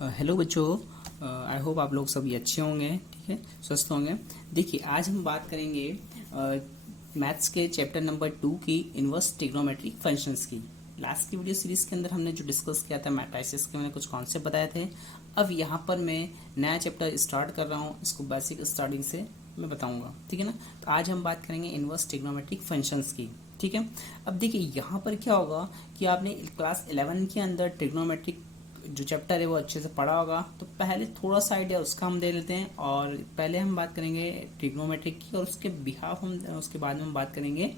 Hello बच्चों। I hope आप लोग सभी अच्छे होंगे, ठीक है, स्वस्थ होंगे। देखिए आज हम बात करेंगे मैथ्स के चैप्टर नंबर 2 की इनवर्स ट्रिग्नोमेट्रिक फंक्शंस की। लास्ट की वीडियो सीरीज के अंदर हमने जो डिस्कस किया था मैट्रिसेस के, मैंने कुछ कॉन्सेप्ट बताए थे। अब यहाँ पर मैं नया चैप्टर स्टार्ट कर रहा हूँ, इसको बेसिक स्टार्टिंग से मैं बताऊंगा, ठीक है ना। तो आज हम बात करेंगे इनवर्स ट्रिग्नोमेट्रिक फंक्शंस की, ठीक है। अब देखिए यहाँ पर क्या होगा कि आपने क्लास 11 के अंदर ट्रिग्नोमेट्रिक जो चैप्टर है वो अच्छे से पढ़ा होगा, तो पहले थोड़ा सा आइडिया उसका हम दे लेते हैं। और पहले हम बात करेंगे ट्रिग्नोमेट्रिक की, और उसके बिहाफ हम उसके बाद में हम बात करेंगे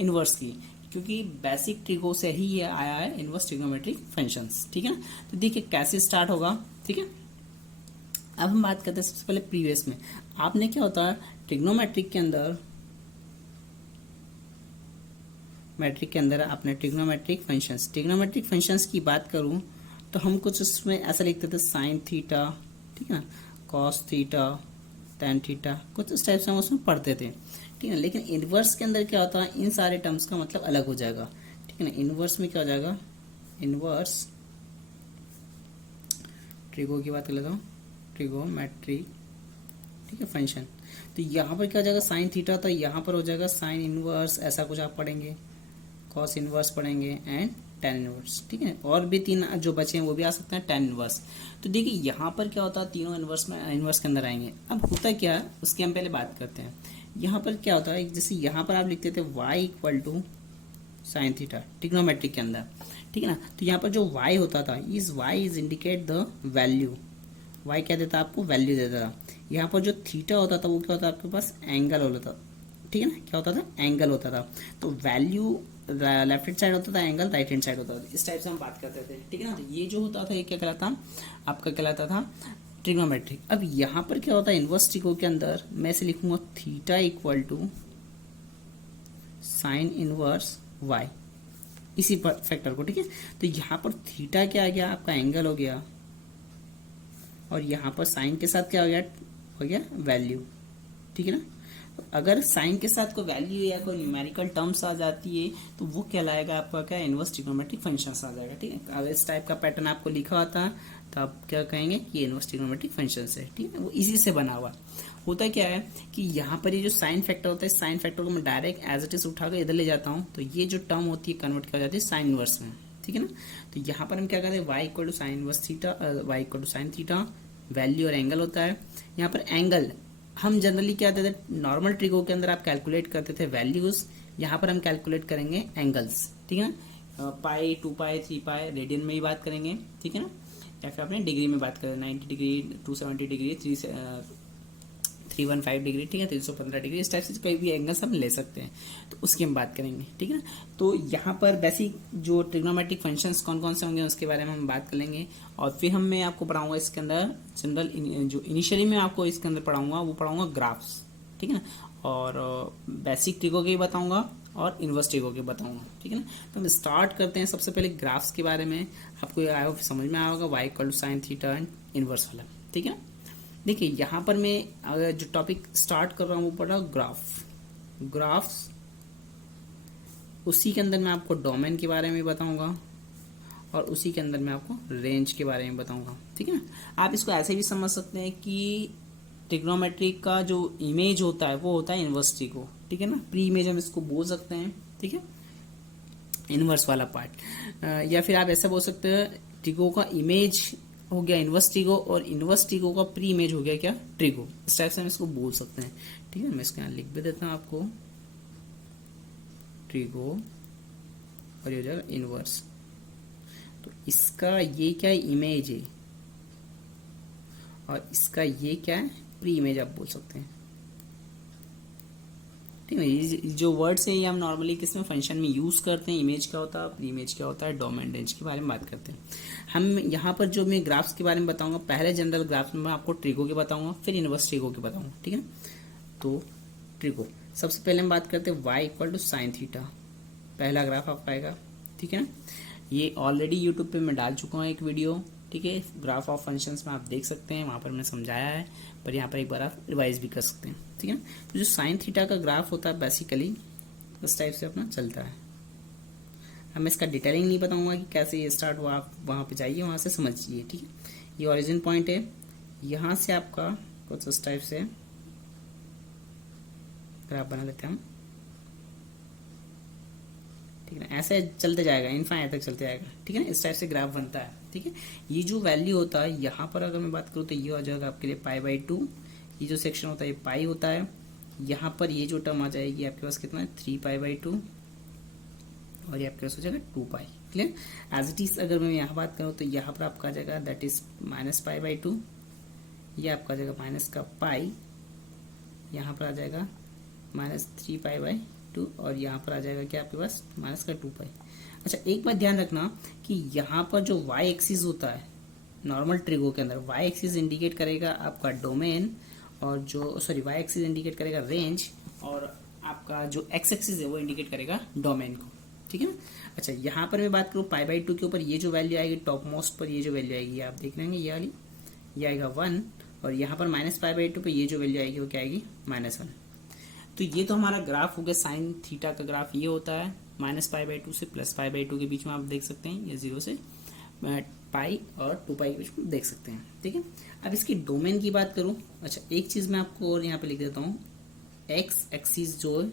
इनवर्स की, क्योंकि बेसिक ट्रिगो से ही ये आया है इनवर्स ट्रिग्नोमेट्रिक फंक्शंस, ठीक है ना। तो देखिए कैसे स्टार्ट होगा, ठीक है। अब हम बात करते हैं सबसे पहले प्रीवियस में आपने क्या होता है ट्रिग्नोमेट्रिक के अंदर, मैट्रिक के अंदर आपने ट्रिग्नोमेट्रिक फंक्शंस की बात करूं तो हम कुछ उसमें ऐसा लिखते थे साइन थीटा, ठीक है ना, कॉस थीटा, टेन थीटा, कुछ इस टाइप से हम उसमें पढ़ते थे, ठीक है। लेकिन इनवर्स के अंदर क्या होता है, इन सारे टर्म्स का मतलब अलग हो जाएगा, ठीक है ना। इनवर्स में क्या हो जाएगा, इनवर्स ट्रिगो की बात कर लेता हूँ, ट्रिगोमेट्रिक, ठीक है, फंक्शन। तो यहाँ पर क्या हो जाएगा साइन थीटा, तो यहाँ पर हो जाएगा साइन इनवर्स, ऐसा कुछ आप पढ़ेंगे, कॉस इनवर्स पढ़ेंगे एंड टेन इनवर्स, ठीक है। और भी तीन जो बचे हैं वो भी आ सकते हैं टेन इनवर्स। तो देखिए यहाँ पर क्या होता है, तीनों इनवर्स में इनवर्स के अंदर आएंगे। अब होता क्या है उसकी हम पहले बात करते हैं। यहाँ पर क्या होता है, जैसे यहाँ पर आप लिखते थे y equal to sine theta trigonometric के अंदर, ठीक है ना। तो यहाँ पर जो y होता था, is y is indicate the value, y क्या देता आपको, वैल्यू देता था। यहाँ पर जो थीटा होता था वो क्या होता था आपके पास, एंगल होता था, ठीक है ना। क्या होता था, एंगल होता था। तो वैल्यू लेफ्ट हैंड साइड होता था, एंगल राइट हैंड साइड होता था। इस टाइप से हम बात करते थे, ठीक है ना। तो ये जो होता था ये क्या कहलाता, आपका कहलाता था ट्रिग्नोमेट्रिक। अब यहाँ पर क्या होता है इनवर्स ट्रिगो के अंदर, मैं इसे लिखूंगा theta equal to sine inverse y, इसी फैक्टर को, ठीक है। तो यहाँ पर थीटा क्या आ गया, आपका एंगल हो गया, और यहाँ पर साइन के साथ क्या हो गया वैल्यू, ठीक है ना। अगर साइन के साथ कोई वैल्यू या कोई न्यूमेरिकल टर्म्स आ जाती है तो वो कहलाएगा आपका क्या, इनवर्स ट्रिग्नोमेट्रिक फंक्शंस आ जाएगा, ठीक है। अगर इस टाइप का पैटर्न आपको लिखा होता है तो आप क्या कहेंगे कि इनवर्स ट्रिग्नोमेट्रिक फंक्शंस है, ठीक है। वो इसी से बना हुआ होता क्या है कि यहाँ पर ये जो साइन फैक्टर होता है, साइन फैक्टर को मैं डायरेक्ट एज इट इज उठाकर इधर ले जाता हूँ, तो ये जो टर्म होती है कन्वर्ट कर जाती है साइन इनवर्स में, ठीक है ना। तो यहाँ पर हम क्या करते हैं, y equal to sine inverse theta, y equal to sine theta, value और एंगल होता है। यहाँ पर एंगल हम जनरली क्या देते थे, नॉर्मल ट्रिगो के अंदर आप कैलकुलेट करते थे वैल्यूज, यहाँ पर हम कैलकुलेट करेंगे एंगल्स, ठीक है ना। पाई, 2 पाई, 3 पाई, रेडियन में ही बात करेंगे, ठीक है ना। या फिर अपने डिग्री में बात करें, 90 डिग्री, 270 डिग्री, 315 डिग्री, ठीक है, 315 डिग्री, इस टाइप से कोई भी एंगल्स हम ले सकते हैं, तो उसकी हम बात करेंगे, ठीक है ना। तो यहाँ पर बेसिक जो ट्रिग्नोमेट्रिक फंक्शंस कौन कौन से होंगे उसके बारे में हम बात कर लेंगे। और फिर मैं आपको पढ़ाऊंगा इसके अंदर जनरल, जो इनिशियली मैं आपको इसके अंदर पढ़ाऊंगा वो पढ़ाऊंगा ग्राफ्स, ठीक है ना। और बेसिक ट्रिगो के बताऊंगा और इनवर्स ट्रिगो के बताऊंगा, ठीक है ना। तो हम स्टार्ट करते हैं सबसे पहले ग्राफ्स के बारे में। आपको आया समझ में आया होगा, y equal to sine theta and inverse वाला, ठीक है ना। देखिए यहाँ पर मैं अगर जो टॉपिक स्टार्ट कर रहा हूँ वो पढ़ा ग्राफ्स, उसी के अंदर मैं आपको डोमेन के बारे में बताऊंगा और उसी के अंदर मैं आपको रेंज के बारे में बताऊंगा, ठीक है ना। आप इसको ऐसे भी समझ सकते हैं कि ट्रिग्नोमेट्रिक का जो इमेज होता है वो होता है इनवर्स ट्रिगो, ठीक है ना। प्री इमेज हम इसको बोल सकते हैं, ठीक है, इनवर्स वाला पार्ट। या फिर आप ऐसा बोल सकते हैं ट्रिगो का इमेज हो गया इनवर्स ट्रिगो, और इनवर्स ट्रिगो का प्री इमेज हो गया क्या, ट्रिगो। इस टाइप से हम इसको बोल सकते हैं, ठीक है। मैं इसके यहाँ लिख भी देता हूँ आपको, ट्रिगो, और ये हो जाएगा इनवर्स। तो इसका ये क्या है, इमेज है, और इसका ये क्या है, प्री इमेज आप बोल सकते हैं, ठीक है। ये जो वर्ड्स है ये हम नॉर्मली किसमें फंक्शन में यूज करते हैं, इमेज क्या होता है, प्री इमेज क्या होता है, डोमेन, रेंज के बारे में बात करते हैं हम। यहाँ पर जो मैं ग्राफ्स के बारे में बताऊंगा, पहले जनरल ग्राफ्स में मैं आपको ट्रिगो के बताऊंगा, फिर इनवर्स ट्रिगो के बताऊंगा, ठीक है। तो ट्रिगो सबसे पहले हम बात करते हैं y equal to sine theta, पहला ग्राफ आपका आएगा, ठीक है ना। ये ऑलरेडी यूट्यूब पे मैं डाल चुका हूँ एक वीडियो, ठीक है, ग्राफ ऑफ फंक्शंस में आप देख सकते हैं, वहाँ पर मैंने समझाया है, पर यहाँ पर एक बार आप रिवाइज भी कर सकते हैं, ठीक है। तो जो साइन थीटा का ग्राफ होता है बेसिकली इस टाइप से अपना चलता है। अब मैं इसका डिटेलिंग नहीं बताऊंगा कि कैसे ये स्टार्ट हुआ, आप वहाँ पे जाइए, वहाँ से समझिए, ठीक है। ये ओरिजिन पॉइंट है, यहाँ से आपका कुछ इस टाइप से ग्राफ बना लेते हैं हम, ठीक है ना। ऐसे चलते जाएगा, इनफाइनाइट तक चलते जाएगा, ठीक है ना। इस टाइप से ग्राफ बनता है, ठीक है। ये जो वैल्यू होता है यहाँ पर अगर मैं बात करूँ तो ये हो जाएगा आपके लिए π/2। ये जो सेक्शन होता है ये पाई होता है। यहाँ पर ये जो टर्म आ जाएगी आपके पास कितना है 3π/2, और ये आपके पास हो जाएगा 2π। क्लियर। एज इट इज अगर मैं यहाँ बात करूँ तो यहाँ पर आपका आ जाएगा दैट इज -π/2, ये आपका आ जाएगा माइनस का पाई, यहाँ पर आ जाएगा -3π/2, और यहाँ पर आ जाएगा क्या आपके पास माइनस का 2π। अच्छा, एक बात ध्यान रखना कि यहाँ पर जो y एक्सिस होता है नॉर्मल ट्रिगो के अंदर, y एक्सिस इंडिकेट करेगा आपका डोमेन, और जो सॉरी y एक्सिस इंडिकेट करेगा रेंज, और आपका जो x एक्सिस है वो इंडिकेट करेगा डोमेन को, ठीक है ना। अच्छा, यहाँ पर मैं बात करूँ π/2 के ऊपर ये जो वैल्यू आएगी टॉप मोस्ट पर, ये जो वैल्यू आएगी आप देख रहे हैं ये वाली, ये आएगा 1, और यहाँ पर -π/2 पे ये जो वैल्यू आएगी वो क्या आएगी -1। तो ये तो हमारा ग्राफ हो गया साइन थीटा का ग्राफ। ये होता है -π/2 से +π/2 के बीच में आप देख सकते हैं, ये 0 से पाई और 2π के बीच में देख सकते हैं, ठीक है। अब इसकी डोमेन की बात करूं, अच्छा एक चीज मैं आपको और यहाँ पे लिख देता हूँ, एक्स एक्सिस जो है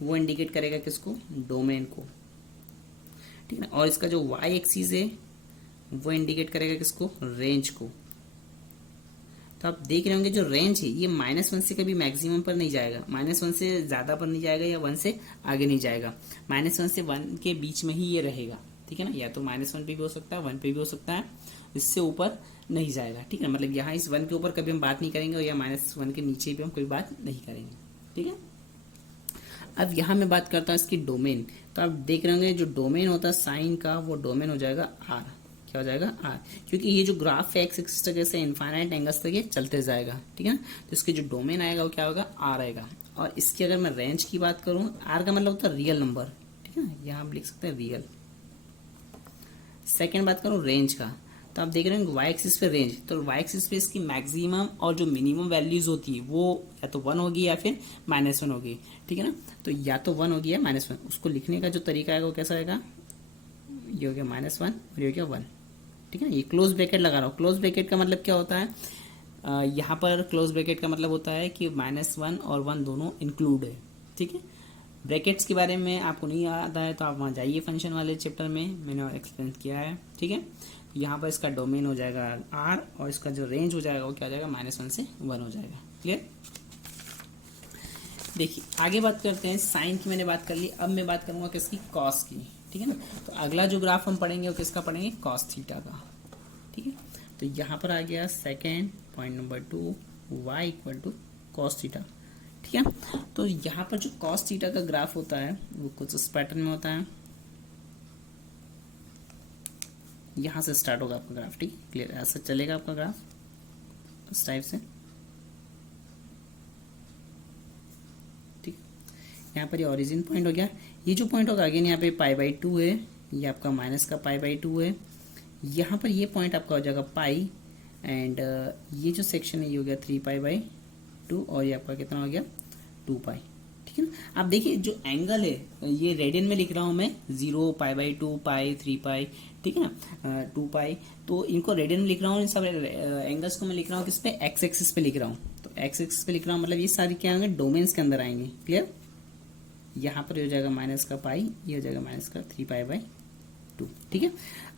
वो इंडिकेट करेगा किसको, डोमेन को, ठीक है ना। और इसका जो वाई एक्सिस है वो इंडिकेट करेगा किसको, रेंज को। तो आप देख रहे होंगे जो रेंज है ये -1 से कभी मैक्सिमम पर नहीं जाएगा, -1 से ज्यादा पर नहीं जाएगा, या 1 से आगे नहीं जाएगा, -1 से 1 के बीच में ही ये रहेगा, ठीक है ना। या तो -1 पे भी हो सकता है, 1 पे भी हो सकता है, इससे ऊपर नहीं जाएगा, ठीक है ना। मतलब यहाँ इस 1 के ऊपर कभी हम बात नहीं करेंगे, या -1 के नीचे भी हम कोई बात नहीं करेंगे, ठीक है। अब यहाँ मैं बात करता हूँ इसकी डोमेन। तो आप देख रहे होंगे जो डोमेन होता है साइन का, वो डोमेन हो जाएगा आर। क्या हो जाएगा आर, क्योंकि ये जो ग्राफ है एक्स एक्सिस तक से इनफाइनाइट एंगल्स तक ये चलते जाएगा, ठीक है ना। तो इसके जो डोमेन आएगा वो क्या होगा, आर आएगा। और इसकी अगर मैं रेंज की बात करूँ, आर का मतलब होता है रियल नंबर, ठीक है ना, यहाँ हम लिख सकते हैं रियल। सेकेंड बात करूँ रेंज का, तो आप देख रहे हैं वाई एक्सिस पे रेंज, तो वाई एक्सिस पे इसकी मैक्सिमम और जो मिनिमम वैल्यूज होती है वो या तो 1 होगी या फिर -1 होगी, ठीक है ना। तो या तो 1 होगी या -1, उसको लिखने का जो तरीका है वो कैसा आएगा, ये हो गया -1 और ये हो गया 1, ठीक है ना। ये क्लोज ब्रैकेट लगा रहा हूँ। क्लोज ब्रैकेट का मतलब क्या होता है, यहाँ पर क्लोज ब्रैकेट का मतलब होता है कि -1 और 1 दोनों इंक्लूड है, ठीक है। ब्रैकेट्स के बारे में आपको नहीं आता है तो आप वहाँ जाइए, फंक्शन वाले चैप्टर में मैंने एक्सप्लेन किया है, ठीक है। यहाँ पर इसका डोमेन हो जाएगा आर, और इसका जो रेंज हो जाएगा वो क्या हो जाएगा, -1 से 1 हो जाएगा। क्लियर। देखिए आगे बात करते हैं, साइन की मैंने बात कर ली, अब मैं बात करूँगा किसकी, कॉस की, ठीक है ना। तो अगला जो ग्राफ हम पढ़ेंगे वो किसका पढ़ेंगे, कॉस थीटा का, ठीक है। तो यहाँ पर आ गया second point number 2, y equal to cos theta, ठीक है। तो यहाँ पर जो कॉस थीटा का ग्राफ होता है वो कुछ इस पैटर्न में होता है, यहाँ से स्टार्ट होगा आपका ग्राफ, ठीक है। क्लियर, ऐसा चलेगा आपका ग्राफ इस टाइप से, ठीक। यहाँ पर ये ओरिजिन पॉइंट हो गया, ये जो पॉइंट होगा अगेन यहाँ पे π/2 है, ये आपका माइनस का π/2 है, यहाँ पर ये पॉइंट आपका हो जाएगा पाई, एंड ये जो सेक्शन है ये हो गया 3π/2, और ये आपका कितना हो गया 2π, ठीक है ना। आप देखिए जो एंगल है ये रेडियन में लिख रहा हूँ मैं, 0 π/2 पाई 3π, ठीक है ना, 2π, तो इनको रेडियन में लिख रहा हूँ, इन सब एंगल्स को मैं लिख रहा हूँ किस पे, एक्स एक्सिस पे लिख रहा हूँ। तो एक्स एक्सिस पे लिख रहा हूँ मतलब ये सारी क्या होंगे, डोमेन्स के अंदर आएंगे। क्लियर। यहाँ पर हो जाएगा माइनस का पाई, ये हो जाएगा माइनस का 3π/2, ठीक है।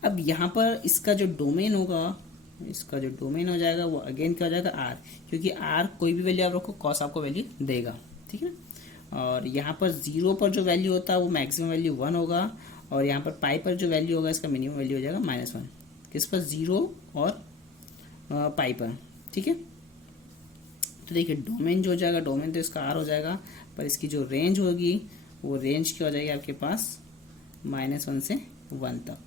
अब यहाँ पर इसका जो डोमेन होगा, इसका जो डोमेन हो जाएगा वो अगेन क्या हो जाएगा आर, क्योंकि आर कोई भी वैल्यू आप रखो कॉस आपको वैल्यू देगा, ठीक है ना। और यहाँ पर 0 पर जो वैल्यू होता है वो मैक्सिमम वैल्यू 1 होगा, और यहाँ पर पाई पर जो वैल्यू होगा इसका मिनिमम वैल्यू हो जाएगा -1, किस पर, 0 और पाई पर, ठीक है। तो देखिए डोमेन जो हो जाएगा, डोमेन तो इसका आर हो जाएगा, पर इसकी जो रेंज होगी वो रेंज क्या हो जाएगी आपके पास, -1 से 1 तक,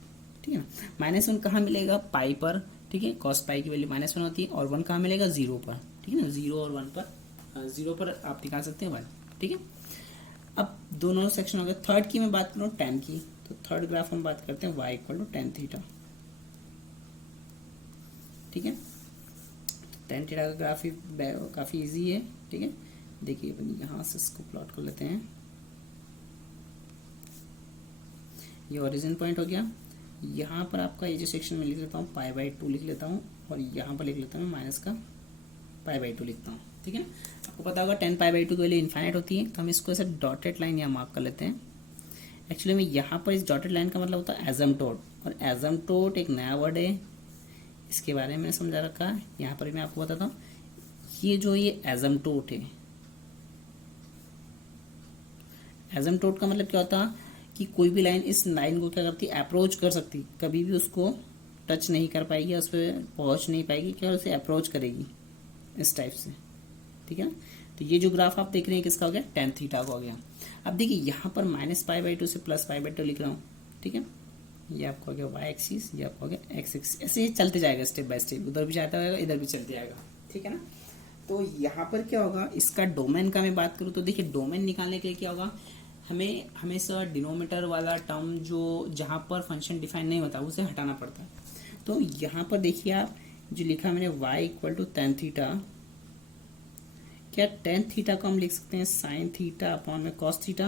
ठीक है ना। -1 कहाँ मिलेगा, पाई पर, ठीक है, कॉस पाई की वैल्यू -1 होती है, और 1 कहाँ मिलेगा, 0 पर, ठीक है ना। 0 और 1 पर, 0 पर आप निकाल सकते हैं 1, ठीक है। अब दोनों सेक्शन हो गए। थर्ड की मैं बात करूँ tan की, तो थर्ड ग्राफ हम बात करते हैं y equal to tan theta, ठीक है। tan थीटा का ग्राफ काफ़ी इजी है, ठीक है। देखिए अपन यहाँ से इसको प्लॉट कर लेते हैं, ये ओरिजिन पॉइंट हो गया। यहाँ पर आपका ये जो सेक्शन में लिख लेता हूँ π/2 लिख लेता हूँ, और यहाँ पर लिख लेता हूँ माइनस का π/2 लिखता हूँ, ठीक है ना। आपको पता होगा 10 π/2 के लिए इन्फाइनाइट होती है, तो हम इसको ऐसे डॉटेड लाइन यहाँ मार्क कर लेते हैं। एक्चुअली में यहाँ पर इस डॉटेड लाइन का मतलब होता है एजम्पटोट, और एजम्पटोट एक नया वर्ड है, इसके बारे में समझा रखा है। यहाँ पर मैं आपको बताता हूँ, ये एजम्पटोट है, एजम्पटोट का मतलब क्या होता है कि कोई भी लाइन इस लाइन को क्या करती है, अप्रोच कर सकती, कभी भी उसको टच नहीं कर पाएगी, उस पर पहुँच नहीं पाएगी, क्या उसे अप्रोच करेगी इस टाइप से, ठीक है ना। तो ये जो ग्राफ आप देख रहे हैं किसका हो गया, tan थीटा का हो गया। अब देखिए यहाँ पर -π/2 से +π/2 लिख रहा हूँ, ठीक है। ये आपको हो गया y एक्सिस, ये आपको हो गया x एक्सिस, ऐसे ही चलते जाएगा स्टेप बाय स्टेप, उधर भी जाता रहेगा इधर भी चलते जाएगा, ठीक है ना। तो यहाँ पर क्या होगा, इसका डोमेन का मैं बात करूँ तो देखिए डोमेन निकालने के लिए क्या होगा, हमें हमेशा डिनोमीटर वाला टर्म जो जहाँ पर फंक्शन डिफाइन नहीं होता उसे हटाना पड़ता है। तो यहाँ पर देखिए आप जो लिखा मैंने y = tan थीटा, क्या tan थीटा को हम लिख सकते हैं sin थीटा अपॉन में cos थीटा।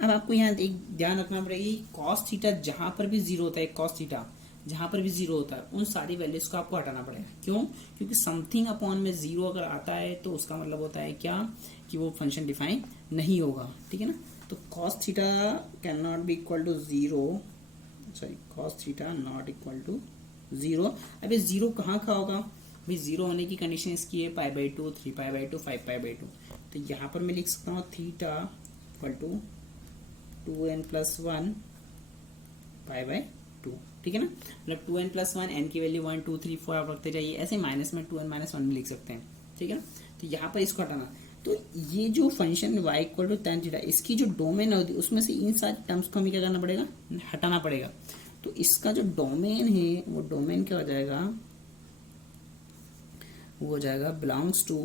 अब आपको यहाँ एक ध्यान रखना पड़ेगा, cos थीटा जहाँ पर भी जीरो होता है, cos थीटा जहाँ पर भी जीरो होता है उन सारी वैल्यूज को आपको हटाना पड़ेगा। क्यों? क्योंकि समथिंग अपॉन में जीरो अगर आता है तो उसका मतलब होता है क्या, कि वो फंक्शन डिफाइन नहीं होगा, ठीक है ना। तो cos theta can not be equal to zero, sorry cos theta not equal to zero. अब ये जीरो कहाँ का होगा भाई, जीरो होने की कंडीशन इसकी है π/2, 3π/2, 5π/2। तो यहाँ पर मैं लिख सकता हूँ थीटा इक्वल टू 2n+1 π/2, ठीक है ना। मतलब 2n+1, n की वैल्यू 1 2 3 4 आप रखते जाइए, ऐसे माइनस में 2n-1 भी लिख सकते हैं, ठीक है ना। तो यहाँ पर इसको हटाना, तो ये जो फंक्शन y = tan थीटा, इसकी जो डोमेन होती है उसमें से इन सारे टर्म्स को हमें क्या करना पड़ेगा, हटाना पड़ेगा। तो इसका जो डोमेन है वो डोमेन क्या हो जाएगा, वो हो जाएगा बिलोंग्स टू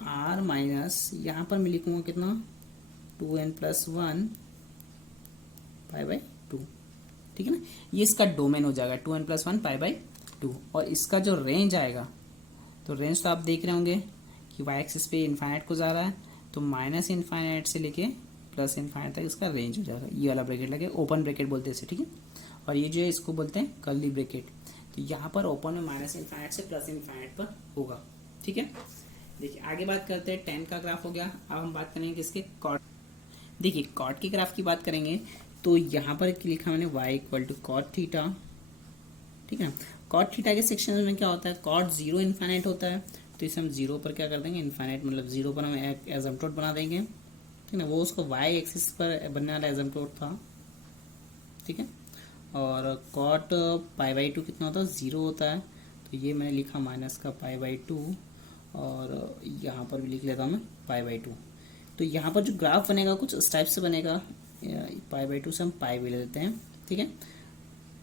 r माइनस, यहाँ पर मैं लिखूंगा कितना 2n+1 π/2, ठीक है ना। ये इसका डोमेन हो जाएगा 2n+1 π/2, और इसका जो रेंज आएगा, तो रेंज तो आप देख रहे होंगे कि y एक्सिस पे इन्फाइनाइट को जा रहा है, तो -∞ से लेके +∞ तक इसका रेंज हो जाएगा। ये वाला ब्रैकेट लगे, ओपन ब्रैकेट बोलते हैं इसे, ठीक है। और ये जो है इसको बोलते हैं कर्ली ब्रैकेट। तो यहाँ पर ओपन में -∞ से +∞ पर होगा, ठीक है। देखिए आगे बात करते हैं, tan का ग्राफ हो गया। अब हम बात करेंगे किसके, कॉट। देखिए कॉट की ग्राफ की बात करेंगे तो यहाँ पर लिखा मैंने y = cot थीटा, ठीक है। cot थीटा के सेक्शन में क्या होता है, cot 0 इन्फाइनाइट होता है, तो इसे हम 0 पर क्या कर देंगे, इन्फाइनाइट मतलब 0 पर हम एजम्पटोट बना देंगे, ठीक है ना। वो उसको y एक्सिस पर बनने वाला एजम्पटोट था, ठीक है। और cot π/2 कितना होता है, 0 होता है, तो ये मैंने लिखा माइनस का π/2, और यहाँ पर भी लिख लेता हूँ मैं π/2। तो यहाँ पर जो ग्राफ बनेगा कुछ इस टाइप से बनेगा, π/2 से हम पाई भी ले लेते हैं, ठीक है।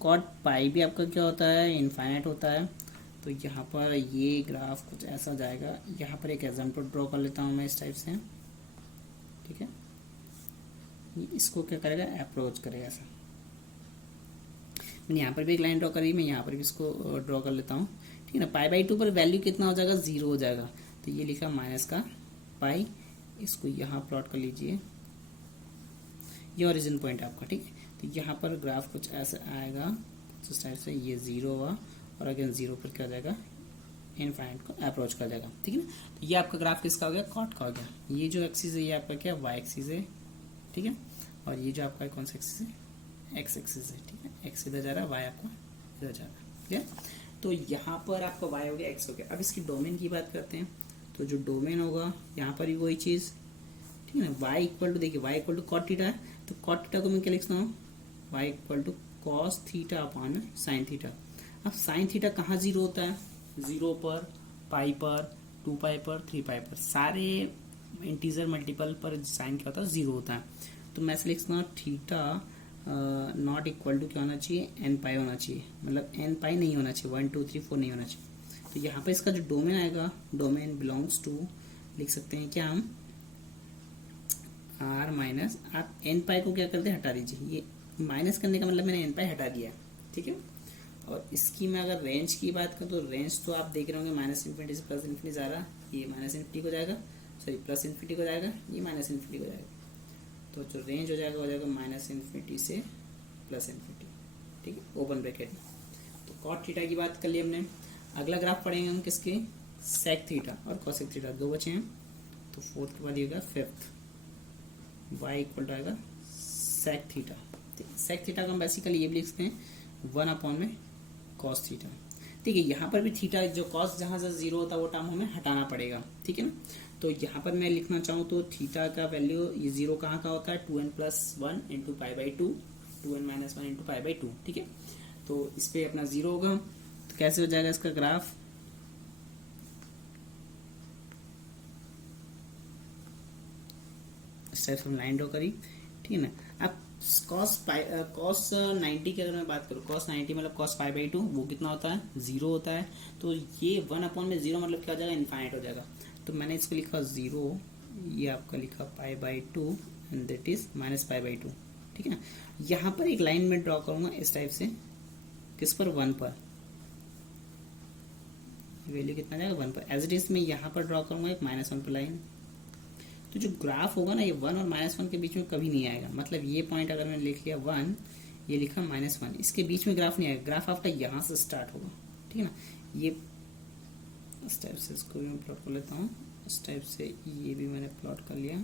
cot पाई भी आपका क्या होता है, इन्फाइनाइट होता है। तो यहाँ पर ये ग्राफ कुछ ऐसा जाएगा, यहाँ पर एक एग्जाम्पल ड्रॉ कर लेता हूँ मैं इस टाइप से, ठीक है। इसको क्या करेगा, अप्रोच करेगा ऐसा। मैंने यहाँ पर भी एक लाइन ड्रॉ करी, मैं यहाँ पर भी इसको ड्रॉ कर लेता हूँ, ठीक है ना। π/2 पर वैल्यू कितना हो जाएगा, 0 हो जाएगा, तो ये लिखा माइनस का पाई, इसको यहाँ प्लॉट कर लीजिए, ये ओरिजिन पॉइंट आपका, ठीक है। तो यहाँ पर ग्राफ कुछ ऐसा आएगा, कुछ इस टाइप से, ये 0 हुआ और अगेन 0 पर क्या हो जाएगा, इनफाइनाइट को अप्रोच कर जाएगा, ठीक है ना। तो ये आपका ग्राफ किसका हो गया, कॉट का हो गया। ये जो एक्सिस है ये आपका क्या, y एक्सिस है, ठीक है। और ये जो आपका कौन सा एक्सिस है, x एक्सिस है, ठीक है। x इधर जा रहा है, y आपका इधर जा रहा है, ठीक है। तो यहाँ पर आपका y हो गया, x हो गया। अब इसकी डोमेन की बात करते हैं, तो जो डोमेन होगा यहाँ पर भी वही चीज़, ठीक है ना। y = देखिए y = cot थीटा है, तो cot थीटा को मैं क्या लिखता हूँ, y = cos theta upon sin theta. अब sin थीटा कहाँ 0 होता है, 0 पर, पाई पर, 2 पाई पर, 3 पाई पर, सारे इंटीजर मल्टीपल पर साइन क्या होता है, 0 होता है। तो मैं ऐसे लिखता हूँ थीटा नॉट इक्वल टू क्या होना चाहिए, n पाई होना चाहिए, मतलब n पाई नहीं होना चाहिए, 1 2 3 4 नहीं होना चाहिए। तो यहाँ पर इसका जो डोमेन आएगा, डोमेन बिलोंग्स टू, लिख सकते हैं क्या हम, r माइनस, आप n पाई को क्या करते हैं, हटा दीजिए। ये माइनस करने का मतलब मैंने n पाई हटा दिया, ठीक है। और इसकी मैं अगर रेंज की बात करूँ तो रेंज तो आप देख रहे होंगे -∞ से +∞ जा रहा है, ये -∞ को जाएगा, सॉरी +∞ को जाएगा, ये -∞ को जाएगा। तो जो रेंज हो जाएगा माइनस इन्फिनिटी से प्लस इन्फिनिटी, ठीक है, ओपन ब्रैकेट में। तो कॉट थीटा की बात कर ली हमने। अगला ग्राफ पढ़ेंगे हम किसके, सेक थीटा और कॉसेक थीटा, दो बचे हैं। तो फोर्थ के बाद ये होगा फिफ्थ, y इक्वल टू आएगा सेक थीटा। सेक थीटा का हम बेसिकली ये भी लिख सकते हैं 1 में कॉस थीटा। ठीक है, यहाँ पर भी थीटा जो कॉस जहाँ से जीरो होता है वो टर्म हमें हटाना पड़ेगा, ठीक है ना। तो यहाँ पर मैं लिखना चाहूँ तो थीटा का वैल्यू ये जीरो कहाँ का होता है, 2n+1 into pi by 2, 2n-1 into pi by 2, ठीक है। तो इस पर अपना जीरो होगा। तो कैसे हो जाएगा इसका ग्राफ, इस टाइप से हम लाइन ड्रॉ करी, ठीक है ना। अब कॉस 90 की अगर मैं बात करूँ, कॉस 90 मतलब कॉस पाई बाई 2, वो कितना होता है, जीरो होता है। तो ये 1/0 मतलब क्या हो जाएगा, इनफाइनाइट हो जाएगा। तो मैंने इसको लिखा जीरो, ये आपका लिखा pi by 2 and that is minus pi by 2, ठीक है ना। यहाँ पर एक लाइन में ड्रॉ करूंगा इस टाइप से, किस पर, 1 पर, वैल्यू कितना जाएगा 1 पर। एज इट इज मैं यहाँ पर ड्रॉ करूंगा एक -1 पर लाइन। तो जो ग्राफ होगा ना ये 1 और -1 के बीच में कभी नहीं आएगा। मतलब ये पॉइंट अगर मैंने लिख लिया 1, ये लिखा -1, इसके बीच में ग्राफ नहीं आएगा। ग्राफ आपका यहाँ से स्टार्ट होगा, ठीक है ना। ये इस टाइप से इसको भी मैं प्लॉट कर लेता हूँ, इस टाइप से ये भी मैंने प्लॉट कर लिया,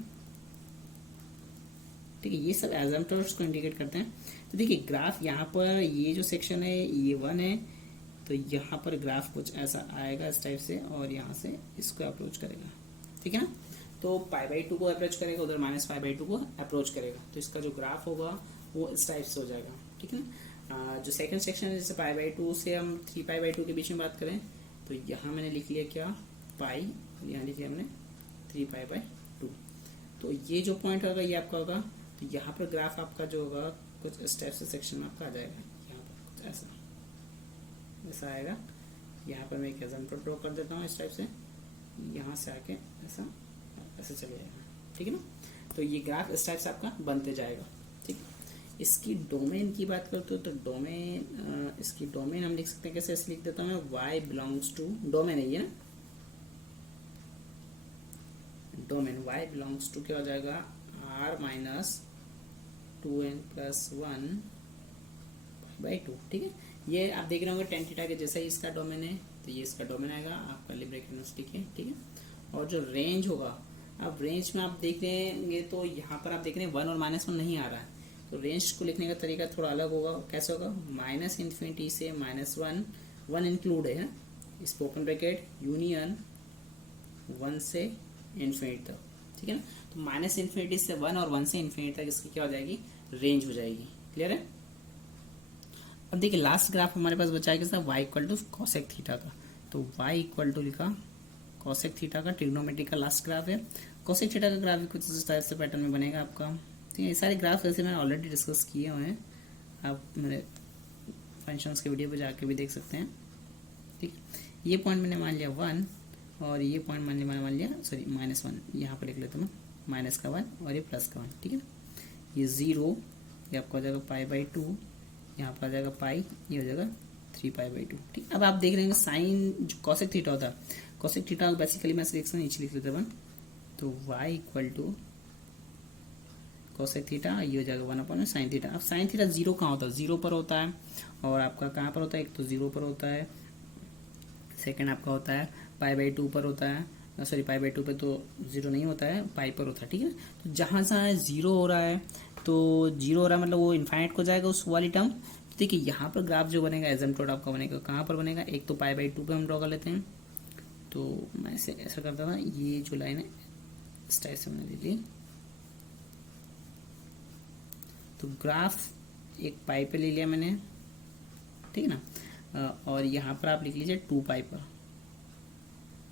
ठीक है। ये सब एग्जाम्पल्स को इंडिकेट करते हैं। तो देखिए ग्राफ यहाँ पर ये जो सेक्शन है ये 1 है, तो यहाँ पर ग्राफ कुछ ऐसा आएगा इस टाइप से, और यहाँ से इसको अप्रोच करेगा, ठीक है ना। तो पाई बाई 2 को अप्रोच करेगा, उधर माइनस पाई बाई 2 को अप्रोच करेगा। तो इसका जो ग्राफ होगा वो इस टाइप से हो जाएगा, ठीक है ना। जो सेकंड सेक्शन है, जैसे पाई बाई 2 से हम 3 पाई बाई 2 के बीच में बात करें, तो यहाँ मैंने लिख लिया क्या, पाई, और यहाँ लिख लिया हमने 3 पाई बाई 2। तो ये जो पॉइंट होगा ये आपका होगा। तो यहाँ पर ग्राफ आपका जो होगा कुछ इस टाइप से सेक्शन में आपका आ जाएगा, यहाँ पर कुछ ऐसा आएगा। यहाँ पर मैं एक एग्जाम्पल ड्रॉ कर देता हूँ इस टाइप से, यहाँ से आके ऐसा ऐसे चले जाएगा, ठीक है ना। तो ये ग्राफ इस टाइप से आपका बनते जाएगा, ठीक। इसकी डोमेन की बात करते हो तो डोमेन, इसकी डोमेन हम लिख सकते हैं कैसे, ऐसे लिख देता हूँ मैं, y बिलोंग्स टू, डोमेन है ये ना, डोमेन y बिलोंग्स टू क्या हो जाएगा, r-2n+1 बाई 2, ठीक है। ये आप देख रहे होंगे टेन थीटा के जैसा ही इसका डोमेन है, तो ये इसका डोमेन आएगा, आप कर्ली ब्रैकेट में लिखिए, ठीक है। और जो रेंज होगा, अब रेंज में आप देख लेंगे तो यहाँ पर आप देख रहे हैं 1 और -1 नहीं आ रहा है। तो रेंज को लिखने का तरीका थोड़ा अलग होगा। कैसे होगा, माइनस इन्फिनिटी से -1, 1 इंक्लूड है इस ओपन ब्रैकेट, यूनियन 1 से इन्फिनिटी तक, ठीक है ना। तो माइनस इन्फिनिटी से 1 और 1 से इन्फिनिटी तक इसकी क्या हो जाएगी, रेंज हो जाएगी। क्लियर है। अब देखिए लास्ट ग्राफ हमारे पास बचा है किसका, y equal to cosec theta का। तो y इक्वल टू लिखा कॉसेक थीटा का, ट्रिग्नोमेट्रिक का लास्ट ग्राफ है। कॉसेक थीटा का ग्राफ भी कुछ इस टाइप से पैटर्न में बनेगा आपका, ठीक है। ये सारे ग्राफ वैसे मैंने ऑलरेडी डिस्कस किए हुए हैं, आप मेरे फंक्शंस के वीडियो पे जाके भी देख सकते हैं, ठीक। ये पॉइंट मैंने मान लिया 1, और ये पॉइंट मैंने मान लिया सॉरी -1, यहाँ पर लिख लेता हूँ माइनस का 1 और ये प्लस का 1, ठीक है ना। ये 0, ये आपका हो जाएगा पाई बाई 2, यहाँ पर आ जाएगा पाई, ये हो जाएगा 3 पाई बाई 2, ठीक। अब आप देख रहे हैं साइन जो कॉसेक थीटा होता है, कॉसेक थीटा बेसिकली मैं नीचे लिख लेता हूँ। तो y equal to cosec theta, ये हो जाएगा 1 साइन थीटा। अब साइन थीटा 0 कहाँ होता है, 0 पर होता है, और आपका कहाँ पर होता है, एक तो 0 पर होता है, सेकंड आपका होता है पाई बाई 2 पर होता है, सॉरी पाई बाई 2 पे तो 0 नहीं होता है, पाई पर होता है, ठीक है। तो जहाँ जहाँ 0 हो रहा है, तो 0 हो रहा है मतलब वो इन्फाइनाइट को जाएगा उस वाली टर्म। तो देखिए यहाँ पर ग्राफ जो बनेगा एजेंप्टोड आपका बनेगा, कहाँ पर बनेगा, एक तो पाई बाई 2 पे हम ड्रॉ कर लेते हैं। तो मैं इसे ऐसा करता था, ये जो लाइन है इस टाइप से मैंने ले ली। तो ग्राफ एक पाई पे ले लिया मैंने, ठीक है ना। और यहाँ पर आप लिख लीजिए 2 पाई पर,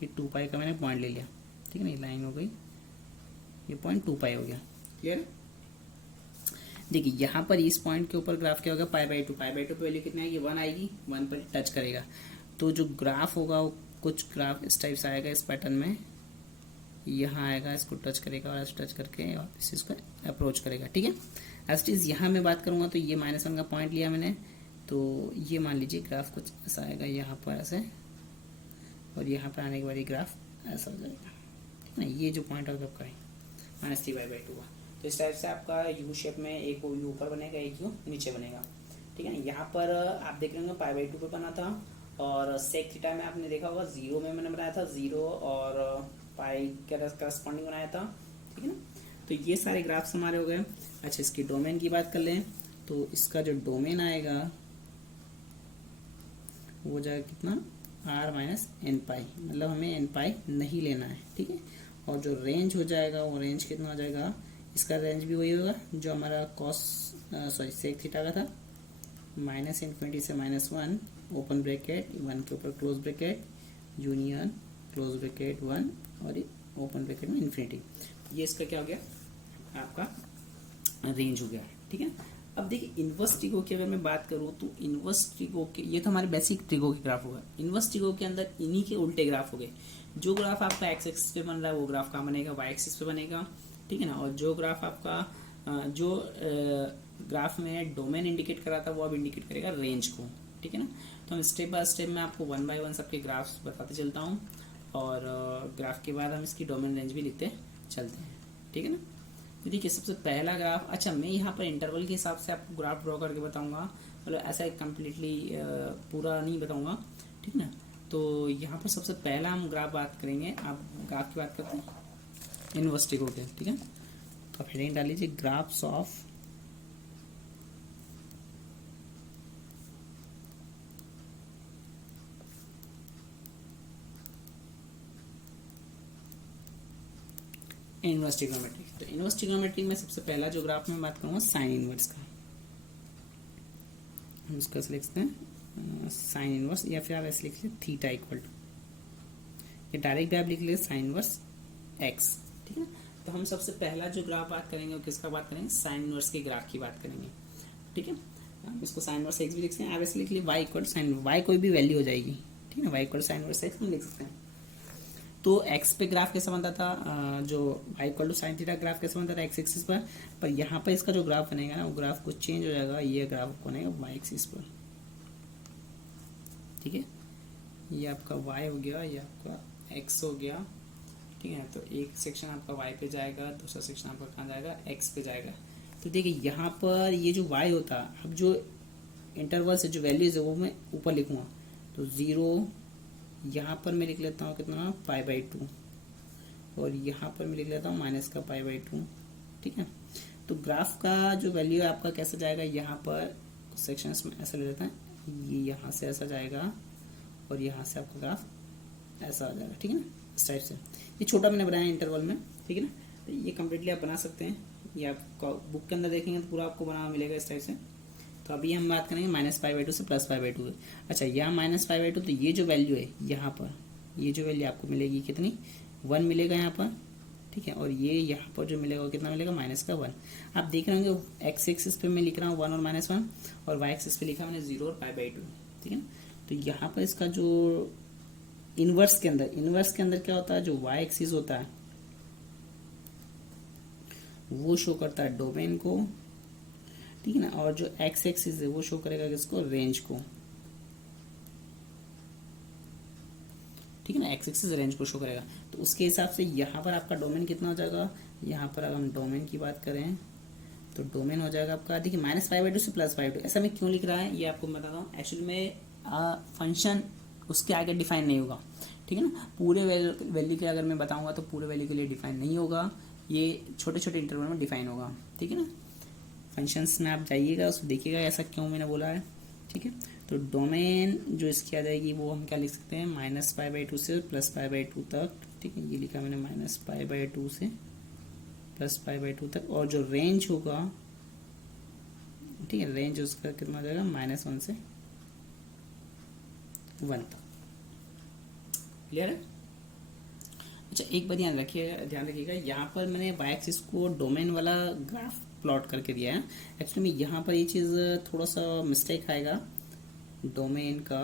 ये 2 पाई का मैंने पॉइंट ले लिया, ठीक है ना। ये लाइन हो गई, ये पॉइंट 2 पाई हो गया। क्लियर। देखिए यहाँ पर इस पॉइंट के ऊपर ग्राफ क्या होगा, पाई बाई 2, पाई बाई 2 पे वैल्यू कितनी आएगी, 1 आएगी, 1 पर टच करेगा। तो जो ग्राफ होगा वो कुछ ग्राफ इस टाइप से आएगा, इस पैटर्न में यहाँ आएगा, इसको टच करेगा और टच करके वापस इसको अप्रोच करेगा, ठीक है। एज इट इज यहाँ मैं बात करूँगा तो ये -1 का पॉइंट लिया मैंने, तो ये मान लीजिए ग्राफ कुछ ऐसा आएगा यहाँ पर ऐसे, और यहाँ पर आने के बाद ये ग्राफ ऐसा हो जाएगा, ठीक है ना। ये जो पॉइंट होगा आपका -3 पाई बाई 2 का, तो इस टाइप से आपका यू शेप में एक यू ऊपर बनेगा, एक यू नीचे बनेगा, ठीक है ना। यहाँ पर आप देख रहे होंगे π/2 पे बना था, और सेक थीटा में आपने देखा होगा 0 में मैंने बनाया था, 0 और पाई के करस्पॉन्डिंग बनाया था, ठीक है ना। तो ये सारे ग्राफ्स हमारे हो गए। अच्छा, इसकी डोमेन की बात कर लें तो इसका जो डोमेन आएगा वो हो जाएगा कितना, r-n पाई, मतलब हमें n पाई नहीं लेना है, ठीक है। और जो रेंज हो जाएगा वो रेंज कितना हो जाएगा, इसका रेंज भी वही होगा जो हमारा सेक थीटा का था, -∞ से -1, ओपन ब्रैकेट 1 के ऊपर close bracket, union close bracket 1 और ओपन ब्रैकेट में इन्फिनिटी। ये इसका क्या हो गया, आपका रेंज हो गया, ठीक है। अब देखिए इनवर्स ट्रिगो की अगर मैं बात करूँ तो इनवर्स ट्रिगो के, ये तो हमारे बेसिक ट्रिगो के ग्राफ होगा। इनवर्स ट्रिगो के अंदर इन्हीं के उल्टे ग्राफ हो गए। जो ग्राफ आपका एक्स एक्सिस पे बन रहा है वो ग्राफ कहाँ बनेगा, वाई एक्सिस पे बनेगा, ठीक है ना। और जो ग्राफ आपका जो ग्राफ में डोमेन इंडिकेट करा था वो अब इंडिकेट करेगा रेंज को, ठीक है ना। तो हम स्टेप बाय स्टेप में आपको 1 बाय 1 सबके ग्राफ्स बताते चलता हूँ, और ग्राफ के बाद हम इसकी डोमेन रेंज भी लिखते चलते हैं, ठीक है ना। तो देखिए सबसे पहला ग्राफ, अच्छा मैं यहाँ पर इंटरवल के हिसाब से आपको ग्राफ ड्रॉ करके बताऊंगा, मतलब ऐसा कम्प्लीटली पूरा नहीं बताऊंगा, ठीक है ना। तो यहाँ पर सबसे पहला हम ग्राफ बात करेंगे, आप ग्राफ की बात करते हैं इनवर्स ट्रिगो के, ठीक है। तो आप हेडिंग डाल लीजिए ग्राफ्स ऑफ इनवर्स ट्रिग्नोमेट्री। तो इनवर्स ट्रिग्नोमेट्री में सबसे पहला जो ग्राफ में बात करूँगा साइन इनवर्स का, हम इसको ऐसे लिखते हैं साइन इनवर्स, या फिर आप ऐसे लिख लीजिए थीटा इक्वल टू, या डायरेक्ट भी आप लिख लीजिए साइन इनवर्स एक्स, ठीक है ना। तो हम सबसे पहला जो ग्राफ बात करेंगे वो किसका बात करेंगे, साइन इनवर्स के ग्राफ की बात करेंगे, ठीक है। हम इसको साइन इनवर्स एक्स भी लिख सकते हैं, आप ऐसे लिख लीजिए y equal to sine, y कोई भी वैल्यू हो जाएगी, ठीक है ना, y equal to sine inverse x हम लिख सकते हैं। तो x पे ग्राफ कैसे बनता था, जो y equal to sine theta graph कैसे बनता था x एक्सिस पर यहाँ पर इसका जो ग्राफ बनेगा ना वो ग्राफ कुछ चेंज हो जाएगा, ये ग्राफ बनेगा y एक्सिस पर, ठीक है। ये आपका y हो गया, ये आपका x हो गया, ठीक है। तो एक सेक्शन आपका y पे जाएगा, दूसरा सेक्शन आपका कहाँ जाएगा, x पे जाएगा। तो देखिए यहाँ पर ये जो y होता, अब जो इंटरवल से जो वैल्यूज है वो मैं ऊपर लिखूँगा, तो 0 यहाँ पर मैं लिख लेता हूँ कितना π/2, और यहाँ पर मैं लिख लेता हूँ माइनस का π/2, ठीक है। तो ग्राफ का जो वैल्यू है आपका कैसा जाएगा, यहाँ पर सेक्शंस में ऐसा ले लेते हैं, ये यहाँ से ऐसा जाएगा और यहाँ से आपका ग्राफ ऐसा आ जाएगा, ठीक है ना, इस टाइप से। ये छोटा मैंने बनाया इंटरवल में, ठीक है ना। तो ये कम्प्लीटली आप बना सकते हैं, ये आप बुक के अंदर देखेंगे तो पूरा आपको बना मिलेगा इस टाइप से। तो अभी हम बात करेंगे -π/2 से +π/2। अच्छा, यहाँ -π/2, तो ये जो वैल्यू है यहाँ पर, ये जो वैल्यू आपको मिलेगी कितनी, 1 मिलेगा यहाँ पर, ठीक है। और ये यहाँ पर जो मिलेगा वो कितना मिलेगा, -1। आप देख रहे होंगे एक्स एक्सिस पे मैं लिख रहा हूँ 1 और -1, और वाई एक्सिस पे लिखा मैंने 0 और π/2, ठीक है ना। तो यहाँ पर इसका जो इनवर्स के अंदर क्या होता है, जो वाई एक्सिस होता है वो शो करता है डोमेन को, ठीक है ना। और जो एक्स एक्सिस है वो शो करेगा किसको, रेंज को, ठीक है ना। एक्स एक्सिस रेंज को शो करेगा। तो उसके हिसाब से यहाँ पर आपका डोमेन कितना हो जाएगा, यहाँ पर अगर हम डोमेन की बात करें तो डोमेन हो जाएगा आपका, देखिए -π/2 से +π/2। ऐसा मैं क्यों लिख रहा है ये आपको मैं बताता हूँ। एक्चुअली में फंक्शन उसके आगे डिफाइन नहीं होगा, ठीक है ना। पूरे वैल्यू के अगर मैं बताऊंगा तो पूरे वैल्यू के लिए डिफाइन नहीं होगा, ये छोटे छोटे इंटरवल में डिफाइन होगा, ठीक है ना। फंक्शंस में आप जाइएगा उसको देखिएगा ऐसा क्यों मैंने बोला है, ठीक है। तो डोमेन जो इसकी आ जाएगी वो हम क्या लिख सकते हैं, -π/2 से +π/2 तक, ठीक है। ये लिखा मैंने -π/2 से +π/2 तक। और जो रेंज होगा, ठीक है, रेंज उसका कितना हो जाएगा, -1 से 1 तक। क्लियर है। अच्छा, एक बात ध्यान रखिएगा, यहाँ पर मैंने वाई एक्सिस को डोमेन वाला ग्राफ प्लॉट करके दिया है। एक्चुअली में यहाँ पर ये चीज़ थोड़ा सा मिस्टेक आएगा डोमेन का,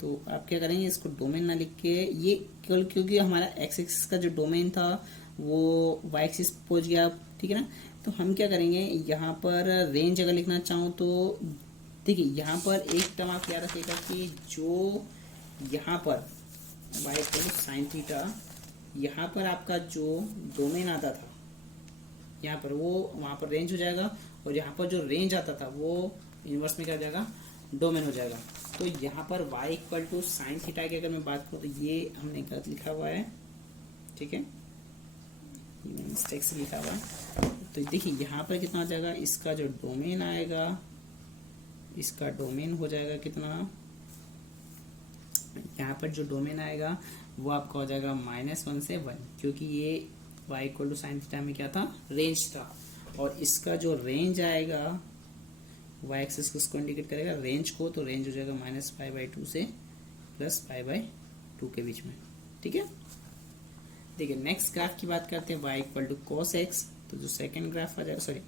तो आप क्या करेंगे, इसको डोमेन ना लिख के ये केवल, क्योंकि हमारा एक्स एक्सिस का जो डोमेन था वो वाई एक्सिस पहुँच गया, ठीक है ना। तो हम क्या करेंगे, यहाँ पर रेंज अगर लिखना चाहूँ तो देखिए यहाँ पर एक टर्म आप याद रखिएगा कि जो यहाँ पर y equal to sine theta, यहाँ पर आपका जो डोमेन आता था यहाँ पर वो वहाँ पर रेंज हो जाएगा, और यहाँ पर जो रेंज आता था वो इनवर्स में क्या हो जाएगा, डोमेन हो जाएगा। तो यहाँ पर y equal to sine theta की अगर मैं बात करूँ तो ये हमने गलत लिखा हुआ है, ठीक है, मिस्टेक से लिखा हुआ है। तो देखिए यहाँ पर कितना हो जाएगा, इसका जो डोमेन आएगा, इसका डोमेन हो जाएगा कितना, यहाँ पर जो डोमेन आएगा वो आपका हो जाएगा -1 से 1, क्योंकि ये y equal to sine theta में क्या था, रेंज था। और इसका जो रेंज आएगा, y एक्सिस को इसको इंडिकेट करेगा रेंज को, तो रेंज हो जाएगा -π/2 से +π/2 के बीच में, ठीक है। देखिए नेक्स्ट ग्राफ की बात करते हैं, y equal to cos x। तो जो सेकंड ग्राफ आ जाएगा, सॉरी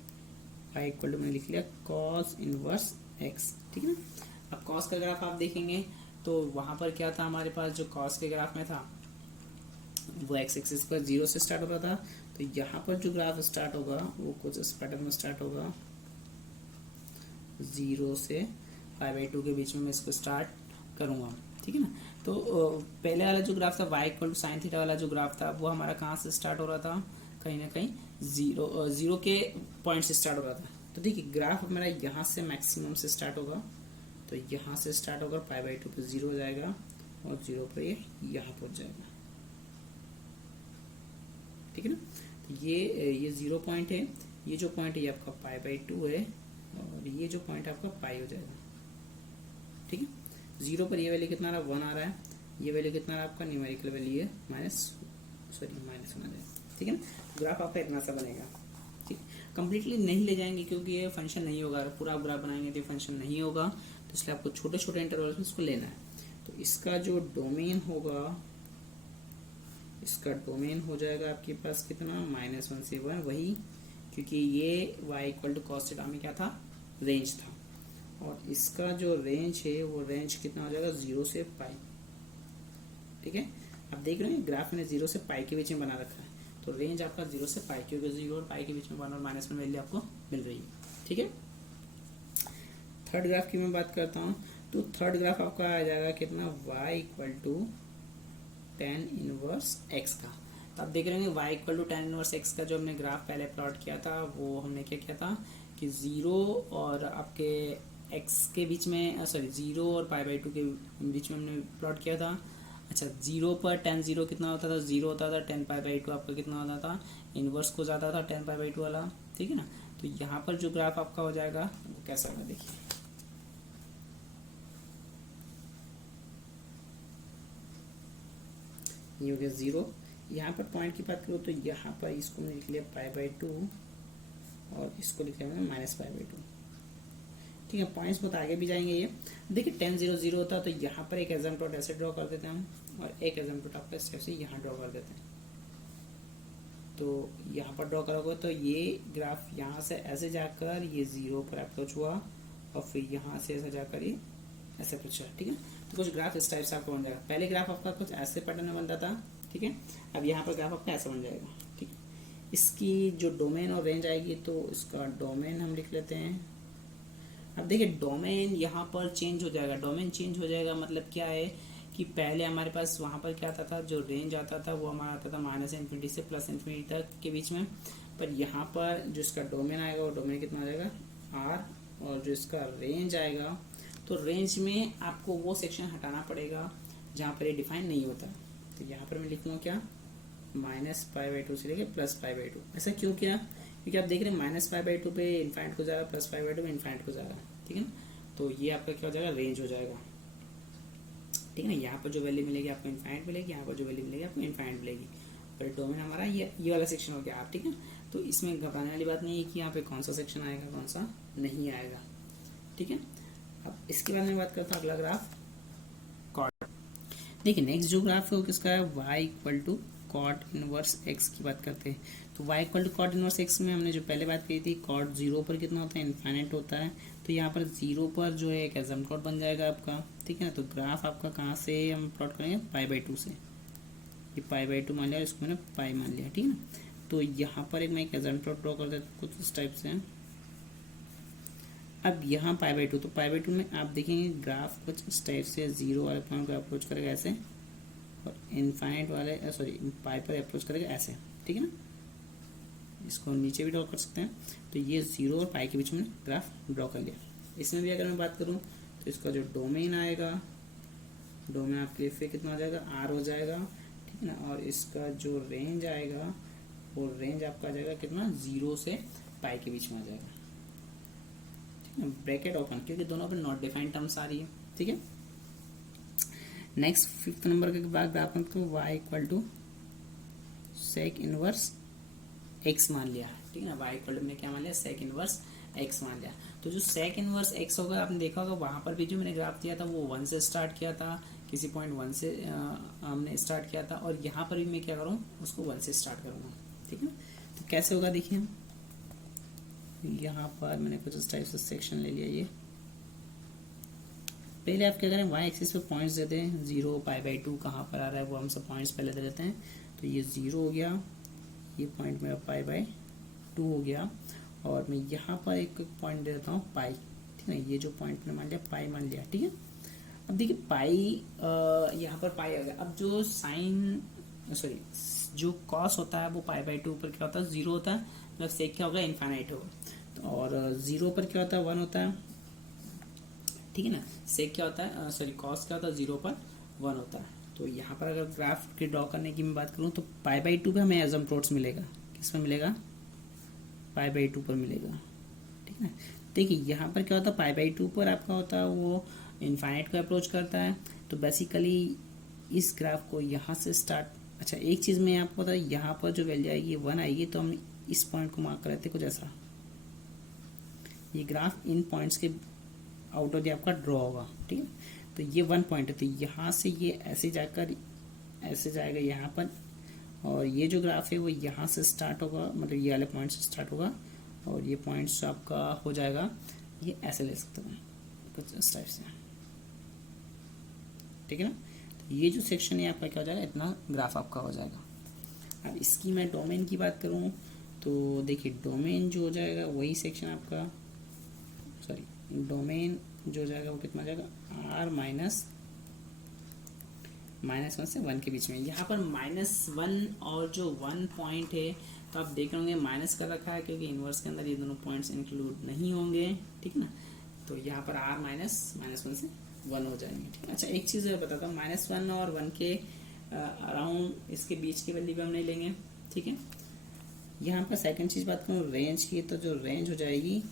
y इक्वल टू मैंने लिख लिया cos इनवर्स x, ठीक है ना। अब cos का ग्राफ आप देखेंगे तो वहां पर क्या था, हमारे पास जो cos के ग्राफ में था वो x एक्सिस पर 0 से स्टार्ट हो रहा था। तो यहाँ पर जो ग्राफ स्टार्ट होगा वो कुछ इस पैटर्न में स्टार्ट होगा, 0 से π/2 के बीच में मैं इसको स्टार्ट करूँगा, ठीक है ना। तो पहले वाला जो ग्राफ था y equal to sine theta वाला जो ग्राफ था वो हमारा कहाँ से स्टार्ट हो रहा था, कहीं ना कहीं जीरो के पॉइंट से स्टार्ट हो रहा था। तो देखिए ग्राफ मेरा यहाँ से मैक्सिमम से स्टार्ट होगा, तो यहाँ से स्टार्ट होकर π/2 पे 0 हो जाएगा, और 0 पर ये यहाँ पहुँच जाएगा, ठीक है ना। तो ये 0 पॉइंट है, ये जो पॉइंट है ये आपका π/2 है, और ये जो पॉइंट आपका पाई हो जाएगा, ठीक है। 0 पर ये वैल्यू कितना आ रहा है, 1 आ रहा है, ये वैल्यू कितना आ रहा है आपका, न्यूमेरिकल वैल्यू है माइनस होना जाएगा, ठीक है ना। ग्राफ आपका इतना सा बनेगा, ठीक। कंप्लीटली नहीं ले जाएंगे क्योंकि ये फंक्शन नहीं होगा, पूरा ग्राफ बनाएंगे तो ये फंक्शन नहीं होगा, तो इसलिए आपको छोटे छोटे इंटरवल्स में इसको लेना है। तो इसका जो डोमेन होगा, इसका डोमेन हो जाएगा आपके पास कितना, -1 से 1, वही, क्योंकि ये y equal to cos theta में क्या था, रेंज था। और इसका जो रेंज है वो रेंज कितना हो जाएगा, 0 से π, ठीक है। आप देख रहे हैं ग्राफ में 0 से π के बीच में बना रखा है, तो रेंज आपका 0 से π, क्योंकि 0 और π के बीच में 1 और -1 वैल्यू आपको मिल रही है, ठीक है। थर्ड ग्राफ की मैं बात करता हूँ, तो थर्ड ग्राफ आपका आ जाएगा कितना, y equal to tan inverse x का। तो आप देख रहे हैं y equal to tan inverse x का जो हमने ग्राफ पहले प्लॉट किया था वो हमने क्या किया था कि 0 और आपके x के बीच में, सॉरी 0 और π/2 के बीच में हमने प्लॉट किया था। अच्छा 0 पर tan 0 कितना होता था, 0 होता था, tan π/2 आपका कितना होता था, इनवर्स को जाता था tan π/2 वाला, ठीक है ना। तो यहाँ पर जो ग्राफ आपका हो जाएगा वो कैसा होगा, देखिए ये हो गया 0। यहाँ पर पॉइंट की बात करूँ तो यहाँ पर इसको मैंने लिख लिया π/2 और इसको लिख लिया मैंने -π/2, ठीक है। पॉइंट्स बहुत आगे भी जाएंगे ये। देखिए tan 0 0 होता है तो यहाँ पर एक एग्जाम्पल ऐसे ड्रॉ कर देते हैं हम, और एक एग्जाम्पल आपका स्टेप से यहाँ ड्रॉ कर देते हैं। तो यहाँ पर ड्रॉ करोगे तो ये ग्राफ यहाँ से ऐसे जाकर ये 0 पर अप्रोच हुआ, और फिर यहाँ से ऐसे जाकर ये ऐसे अप्रोच हुआ, ठीक है। तो कुछ ग्राफ इस टाइप से आपको बन जाएगा। पहले ग्राफ आपका कुछ ऐसे पैटर्न में बनता था, ठीक है। अब यहाँ पर ग्राफ आपका ऐसा बन जाएगा, ठीक है। इसकी जो डोमेन और रेंज आएगी तो इसका डोमेन हम लिख लेते हैं। अब देखिए डोमेन यहाँ पर चेंज हो जाएगा, डोमेन चेंज हो जाएगा मतलब क्या है कि पहले हमारे पास वहाँ पर क्या आता था, जो रेंज आता था वो हमारा आता था -∞ से +∞ तक के बीच में, पर यहाँ पर जो इसका डोमेन आएगा वो डोमेन कितना आ जाएगा R, और जो इसका रेंज आएगा तो रेंज में आपको वो सेक्शन हटाना पड़ेगा जहाँ पर ये डिफाइन नहीं होता। तो यहाँ पर मैं लिखूँगा क्या, -π/2 से लेके +π/2। ऐसा क्यों किया, क्योंकि आप देख रहे हैं -π/2 पे इन्फाइनाइट को जाएगा, +π/2 इन्फाइनाइट को जाएगा, ठीक है ना। तो ये आपका क्या हो जाएगा, रेंज हो जाएगा, ठीक है ना। यहाँ पर जो वैल्यू मिलेगी आपको इन्फाइनाइट मिलेगी, यहाँ पर जो वैल्यू मिलेगी आपको इन्फाइनाइट मिलेगी। पर डोमेन हमारा ये वाला सेक्शन हो गया आप, ठीक है। तो इसमें घबराने वाली बात नहीं है कि यहाँ पे कौन सा सेक्शन आएगा कौन सा नहीं आएगा, ठीक है। अब इसके बारे में बात करता हूँ, अगला ग्राफ कॉट। देखिए नेक्स्ट जो ग्राफ है वो किसका है, y equal to cot inverse x की बात करते हैं। तो y equal to cot inverse x में हमने जो पहले बात की थी, कॉट 0 पर कितना होता है, इन्फाइनाइट होता है। तो यहाँ पर 0 पर जो है एक एग्जाम्पल बन जाएगा आपका, ठीक है ना। तो ग्राफ आपका कहाँ से हम प्लॉट करेंगे, π/2 से। ये π/2 मान लिया, इसको मैंने पाई मान लिया, ठीक है ना। तो यहाँ पर एक मैं एक एग्जाम्पल ड्रॉ कर देता हूँ कुछ इस टाइप से। अब यहाँ π/2, तो π/2 में आप देखेंगे ग्राफ कुछ इस टाइप से 0 वाले पॉइंट को अप्रोच करेगा ऐसे, और इनफाइनाइट वाले सॉरी पाई पर अप्रोच करेगा ऐसे, ठीक है ना। इसको नीचे भी ड्रॉ कर सकते हैं। तो ये 0 और पाई के बीच में ग्राफ ड्रॉ कर लिया। इसमें भी अगर मैं बात करूँ तो इसका जो डोमेन आएगा, डोमेन आपके फिर कितना हो जाएगा, R हो जाएगा, ठीक है ना। और इसका जो रेंज आएगा वो रेंज आपका आ जाएगा कितना, 0 से पाई के बीच में आ जाएगा, ठीक है। ब्रैकेट ओपन, क्योंकि दोनों पर नॉट डिफाइंड टर्म्स आ रही है, ठीक है। नेक्स्ट 5th नंबर के बाद ग्राफ में तो y equal to sec inverse x मान लिया, ठीक है ना। y इक्वल टू मैंने क्या मान लिया, सेक इनवर्स x मान लिया। तो जो सेक इनवर्स x होगा, आपने देखा होगा वहां पर भी जो मैंने ग्राफ दिया था वो 1 से स्टार्ट किया था, किसी पॉइंट 1 से हमने स्टार्ट किया था, और यहाँ पर भी मैं क्या करूँ, उसको 1 से स्टार्ट करूँगा, ठीक है ना। तो कैसे होगा देखिए, यहाँ पर मैंने कुछ इस टाइप से सेक्शन ले लिया। ये पहले आप क्या करें, वाई एक्सिस पे पॉइंट्स देते हैं, 0 पाई/2 कहाँ पर आ रहा है वो हम सब पॉइंट्स पहले दे देते हैं। तो ये 0 हो गया, ये पॉइंट मेरा पाई/2 हो गया, और मैं यहाँ पर एक पॉइंट दे देता हूँ पाई, ठीक है। ये जो पॉइंट मैंने मान लिया पाई मान लिया, ठीक है। अब देखिए पाई, यहाँ पर पाई आ गया। अब जो साइन सॉरी जो कॉस होता है वो पाई/2 पर क्या होता है, 0 होता है, मतलब सेक क्या होगा, इनफाइनाइट होगा। और 0 पर क्या होता है, 1 होता है, ठीक है ना। सेक क्या होता है, सॉरी कॉस क्या होता है, 0 पर 1 होता है। तो यहाँ पर अगर ग्राफ की ड्रॉ करने की मैं बात करूँ तो पाई/2 पे हमें एसिम्प्टोट्स मिलेगा, किस पर मिलेगा, पाई/2 पर मिलेगा, ठीक है। देखिए यहाँ पर क्या होता है, पाई/2 पर आपका होता है वो इनफाइनाइट को अप्रोच करता है। तो बेसिकली इस ग्राफ को यहाँ से स्टार्ट, अच्छा एक चीज़ मैं आपको बता, यहाँ पर जो वैल्यू आएगी 1 आएगी, तो हम इस पॉइंट को मार्क कर लेते कुछ ऐसा। ये ग्राफ इन पॉइंट्स के आउट ऑफ द आपका ड्रॉ होगा, ठीक है। तो ये 1 पॉइंट है, तो यहाँ से ये ऐसे जाकर ऐसे जाएगा यहाँ पर, और ये जो ग्राफ है वो यहाँ से स्टार्ट होगा, मतलब ये वाले पॉइंट से स्टार्ट होगा, और ये पॉइंट्स आपका हो जाएगा, ये ऐसे ले सकते हैं कुछ इस टाइप से, ठीक है ना। तो ये जो सेक्शन है आपका क्या हो जाएगा, इतना ग्राफ आपका हो जाएगा। अब इसकी मैं डोमेन की बात करूँ तो देखिए डोमेन जो हो जाएगा वही सेक्शन आपका, सॉरी डोमेन जो हो जाएगा वो कितना हो जाएगा, r -1 से 1 के बीच में। यहाँ पर -1 और जो 1 पॉइंट है, तो आप देख रहे होंगे माइनस कर रखा है, क्योंकि इन्वर्स के अंदर ये दोनों पॉइंट्स इंक्लूड नहीं होंगे, ठीक है ना। तो यहाँ पर r -1 से 1 हो जाएंगे, ठीक है। अच्छा एक चीज़ बताता हूँ, -1 और 1 के अराउंड इसके बीच की वैल्यू भी हम नहीं लेंगे, ठीक है। यहाँ पर सेकंड चीज़ बात करूँ रेंज की, तो जो रेंज हो जाएगी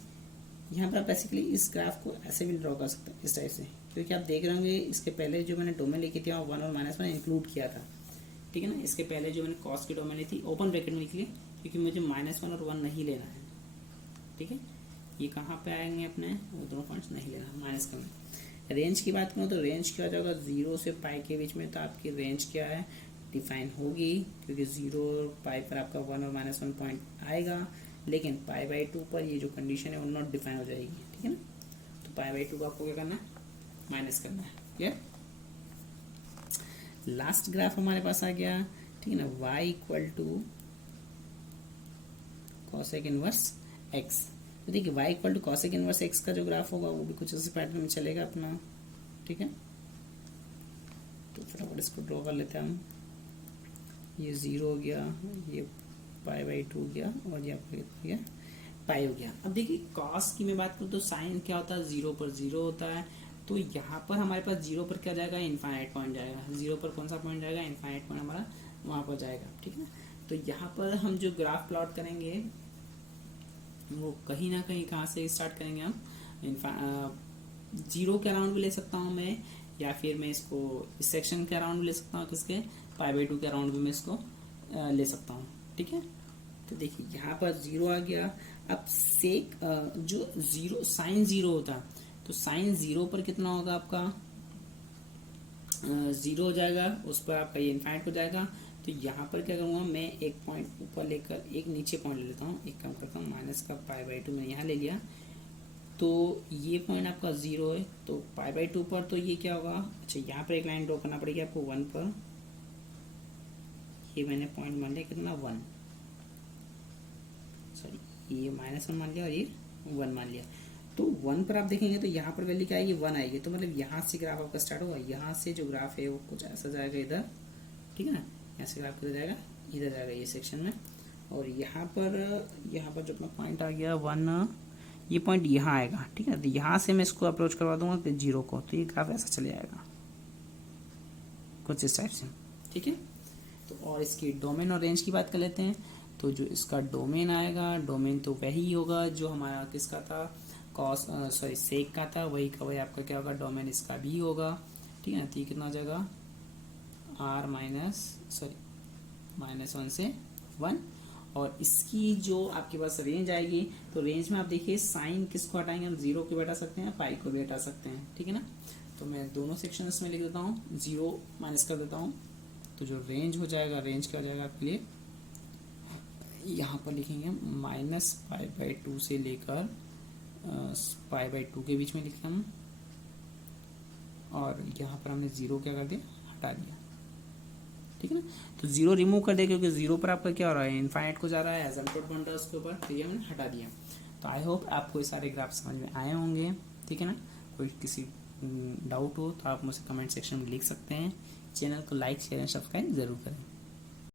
यहाँ पर आप बेसिकली इस ग्राफ को ऐसे भी ड्रॉ कर सकते हैं इस टाइप से, क्योंकि आप देख रहे होंगे इसके पहले जो मैंने डोमेन लिखी थी वहाँ 1 और -1 इंक्लूड किया था, ठीक है ना। इसके पहले जो मैंने कॉस की डोमेन ली थी ओपन ब्रैकेट में लिखी है, क्योंकि मुझे -1 और 1 नहीं लेना है, ठीक है। ये कहाँ पे आएंगे अपने, वो दोनों पॉइंट्स नहीं लेना, माइनस करना। रेंज की बात करूँ तो रेंज क्या हो जाएगा, 0 से पाई के बीच में, तो आपकी रेंज क्या है, डिफाइन होगी, क्योंकि 0 और पाई पर आपका 1 और -1 पॉइंट आएगा, लेकिन पाई/2 पर ये जो कंडीशन है वो नॉट डिफाइन हो जाएगी, ठीक है ना। तो पाई/2 को आपको क्या करना है, माइनस करना है, क्लियर। लास्ट ग्राफ हमारे पास आ गया, ठीक है ना, y equal to cosec inverse x। तो देखिए y equal to cosec inverse x का जो ग्राफ होगा वो भी कुछ इस पैटर्न में चलेगा अपना, ठीक है। तो फटाफट इसको ड्रॉ कर लेते हैं हम। ये 0 हो गया, ये पाई/2 हो गया, और ये आपका हो गया पाई हो गया। अब देखिए कॉस की मैं बात करूँ तो साइन क्या होता है, 0 पर 0 होता है। तो यहाँ पर हमारे पास 0 पर क्या जाएगा, इनफाइनाइट पॉइंट जाएगा। 0 पर कौन सा पॉइंट जाएगा, इनफाइनाइट पॉइंट हमारा वहाँ पर जाएगा, ठीक है। तो यहाँ पर हम जो ग्राफ प्लॉट करेंगे वो कहीं ना कहीं कहाँ से स्टार्ट करेंगे हम, 0 के अराउंड भी ले सकता हूँ मैं, या फिर मैं इसको इस सेक्शन के अराउंड भी ले सकता हूँ, किसके पाई/2 के अराउंड भी मैं इसको ले सकता हूँ, ठीक है। तो देखिए यहाँ पर 0 आ गया। अब सेक जो 0 साइन 0 होता है, तो साइन 0 पर कितना होगा आपका, 0 हो जाएगा, उस पर आपका ये इनफाइनाइट हो जाएगा। तो यहाँ पर क्या करूँगा, मैं एक पॉइंट ऊपर लेकर एक नीचे पॉइंट ले लेता हूँ, एक काम करता हूँ, माइनस का पाई/2 मैंने यहाँ ले लिया, तो ये पॉइंट आपका 0 है, तो पाई/2 पर तो ये क्या होगा, अच्छा यहाँ पर एक लाइन ड्रॉ करना पड़ेगी आपको 1 पर, ये मैंने पॉइंट मान लिया कितना 1, सॉरी ये -1 मान लिया और ये 1 मान लिया। तो 1 पर आप देखेंगे तो यहाँ पर वैल्यू क्या आएगी, 1 आएगी। तो मतलब यहाँ से ग्राफ आपका स्टार्ट होगा, यहाँ से जो ग्राफ है वो कुछ ऐसा जाएगा इधर, ठीक है ना, यहाँ से ग्राफ किधर जाएगा, इधर जाएगा ये सेक्शन में, और यहाँ पर जो अपना पॉइंट आ गया 1, ये पॉइंट यहाँ आएगा, ठीक है। तो यहाँ से मैं इसको अप्रोच करवा दूंगा तो 0 को, तो ये ग्राफ ऐसा चले जाएगा कुछ इस टाइप से, ठीक है। तो और इसकी डोमेन और रेंज की बात कर लेते हैं। तो जो इसका डोमेन आएगा, डोमेन तो वही होगा जो हमारा किसका था, सेक का था, वही का वही आपका क्या होगा, डोमेन इसका भी होगा, ठीक है ना। तो ये कितना हो जाएगा r -1 से 1। और इसकी जो आपके पास रेंज आएगी, तो रेंज में आप देखिए साइन किसको हटाएंगे हम, 0 को भी हटा सकते हैं, पाई को भी हटा सकते हैं, ठीक है ना। तो मैं दोनों सेक्शन में लिख देता हूँ, 0 माइनस कर देता हूँ। तो जो रेंज हो जाएगा, रेंज क्या हो जाएगा आपके लिए, यहाँ पर लिखेंगे -π/2 से लेकर π/2 के बीच में लिखे हम, और यहाँ पर हमने 0 क्या कर दिया, हटा दिया, ठीक है ना। तो 0 रिमूव कर दे, क्योंकि 0 पर आपका क्या हो रहा है, इनफाइनाइट को जा रहा है, एसिम्पटोट बन रहा है उसके ऊपर, तो ये मैंने हटा दिया। तो आई होप आपको ये सारे ग्राफ समझ में आए होंगे, ठीक है ना। कोई किसी डाउट हो तो आप मुझसे कमेंट सेक्शन में लिख सकते हैं। चैनल को लाइक शेयर एंड सब्सक्राइब जरूर करें।